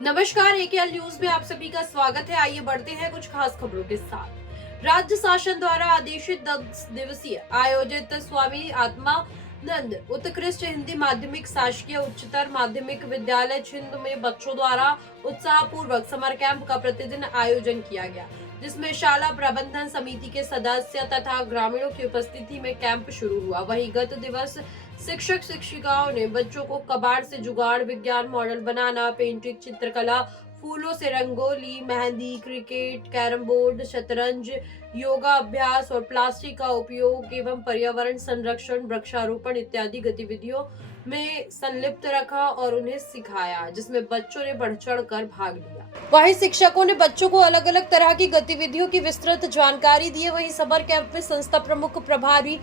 नमस्कार, एकेएल न्यूज में आप सभी का स्वागत है। आइए बढ़ते हैं कुछ खास खबरों के साथ। राज्य शासन द्वारा आदेशित 10 दिवसीय आयोजित स्वामी आत्मानंद उत्कृष्ट हिंदी माध्यमिक शासकीय उच्चतर माध्यमिक विद्यालय छिंद में बच्चों द्वारा उत्साहपूर्वक समर कैंप का प्रतिदिन आयोजन किया गया, जिसमें शाला प्रबंधन समिति के सदस्य तथा ग्रामीणों की उपस्थिति में कैंप शुरू हुआ। वहीं गत दिवस शिक्षक शिक्षिकाओं ने बच्चों को कबाड़ से जुगाड़, विज्ञान मॉडल बनाना, पेंटिंग, चित्रकला, फूलों से rangoli, mehndi, cricket, carrom board, शतरंज, योगा अभ्यास और प्लास्टिक का उपयोग एवं पर्यावरण संरक्षण, वृक्षारोपण इत्यादि गतिविधियों में संलिप्त रखा और उन्हें सिखाया, जिसमें बच्चों ने बढ़ चढ़ कर भाग लिया। वहीं शिक्षकों ने बच्चों को अलग अलग तरह की गतिविधियों की विस्तृत जानकारी दी। वहीं समर कैंप में संस्था प्रमुख प्रभारी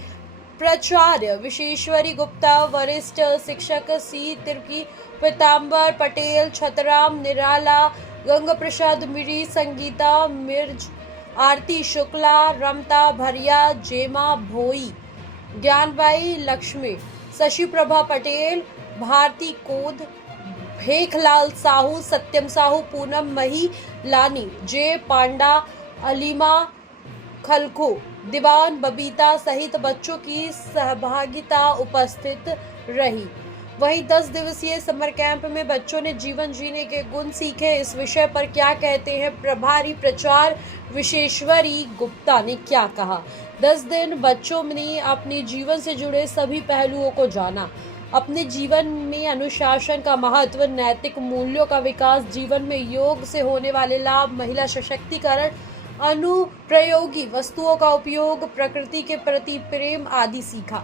प्राचार्य विशेश्वरी गुप्ता, वरिष्ठ शिक्षक सी तिर्की, पीताम्बर पटेल, छतराम निराला, गंगा प्रसाद मिरी, संगीता मिर्ज, आरती शुक्ला, रमता भरिया, जेमा भोई, ज्ञानबाई लक्ष्मी, शशि प्रभा पटेल, भारती कोद, भेखलाल साहू, सत्यम साहू, पूनम मही लानी, जे पांडा, अलीमा खलखो, दीवान बबीता सहित बच्चों की सहभागिता उपस्थित रही। वहीं 10 दिवसीय समर कैंप में बच्चों ने जीवन जीने के गुण सीखे। इस विषय पर क्या कहते हैं प्रभारी प्राचार्य विशेश्वरी गुप्ता ने क्या कहा। 10 दिन बच्चों ने अपने जीवन से जुड़े सभी पहलुओं को जाना, अपने जीवन में अनुशासन का महत्व, नैतिक मूल्यों का विकास, जीवन में योग से होने वाले लाभ, महिला सशक्तिकरण, अनुप्रयोगी वस्तुओं का उपयोग, प्रकृति के प्रति प्रेम आदि सीखा।